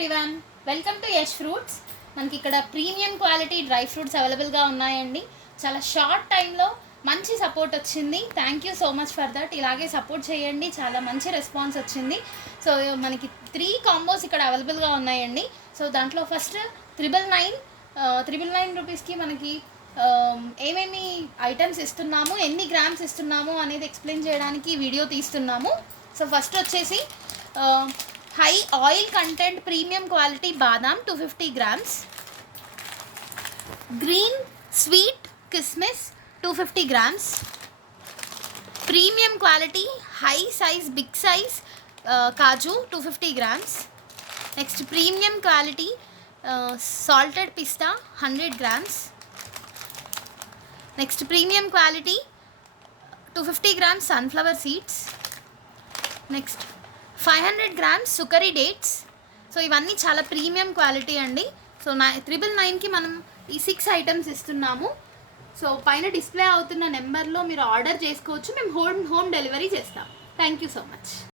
Everyone, welcome to Yash fruits. మనకి ఇక్కడ premium quality dry fruits అవైలబుల్గా ఉన్నాయండి. చాలా షార్ట్ టైంలో మంచి సపోర్ట్ వచ్చింది. Thank you so much for that. ఇలాగే సపోర్ట్ చేయండి, చాలా మంచి రెస్పాన్స్ వచ్చింది. సో మనకి 3 కాంబోస్ ఇక్కడ అవైలబుల్గా ఉన్నాయండి. సో దాంట్లో ఫస్ట్ 999 రూపీస్కి మనకి ఏమేమి ఐటమ్స్ ఇస్తున్నాము, ఎన్ని గ్రామ్స్ ఇస్తున్నాము అనేది ఎక్స్ప్లెయిన్ చేయడానికి వీడియో తీస్తున్నాము. సో ఫస్ట్ వచ్చేసి high oil content premium quality బాదాం 250 గ్రామ్స్, గ్రీన్ స్వీట్ కిస్మిస్ 250 grams, premium quality high size big size కాజు 250 grams, next premium quality salted పిస్తా 100 grams, next premium quality 250 grams sunflower seeds, next 500 grams సుకరీ dates. So ఇవన్నీ చాలా premium quality అండి. So 999కి మనం ఈ 6 ఐటమ్స్ ఇస్తున్నాము. సో పైన డిస్ప్లే అవుతున్న నెంబర్లో మీరు ఆర్డర్ చేసుకోవచ్చు. మేము హోమ్ డెలివరీ చేస్తాం. Thank you so much.